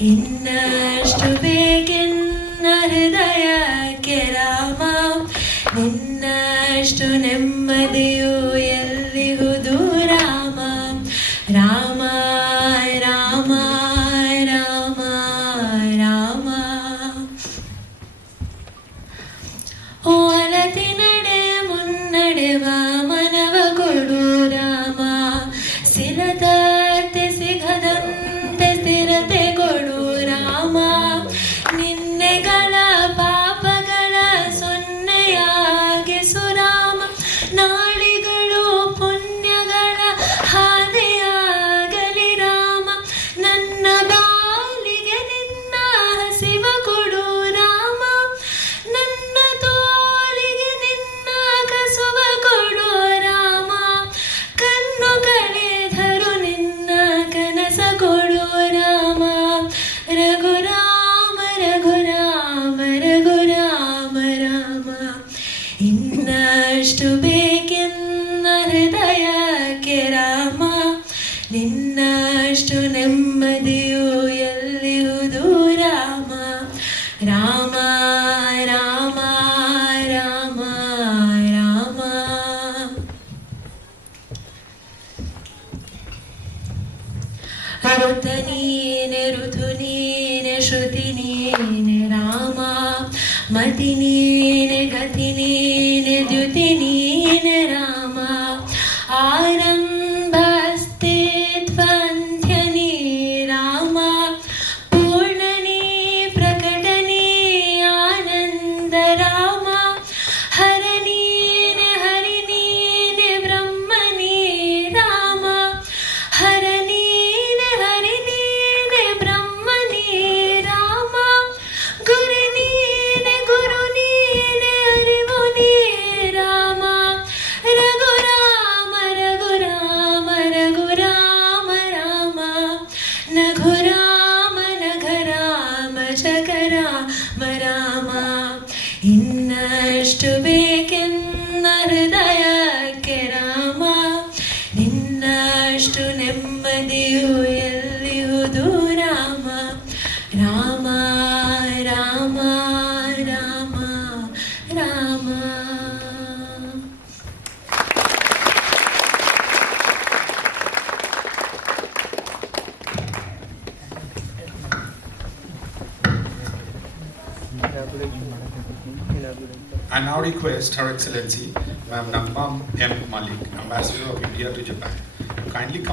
ಇನ್ನಷ್ಟು ಬೇಕೆನ್ನ ಹೃದಯಕ್ಕೆ ರಾಮ ನಿನ್ನಷ್ಟು ನೆಮ್ಮದಿಯೂ ಎಲ್ಲ ನಿನ್ನಷ್ಟುಬೇಕೆನ್ನ ಹೃದಯಕ್ಕೆ ರಾಮ ನಿನ್ನಷ್ಟು ನೆಮ್ಮದಿಯು ಎಲ್ಲಿರುವುದು ರಾಮ ರಾಮ ರಾಮ ರಾಮ ರಾಮ ಋತ ನೀನೆ ಋತು ನೀನೆ ಶ್ರುತಿ ನೀನೆ ರಾಮ ಮತಿ ನೀನೆ ಗತಿ ನೀನೆ I now request Her Excellency Ma'am M. Malik, Ambassador of India to Japan, to kindly come.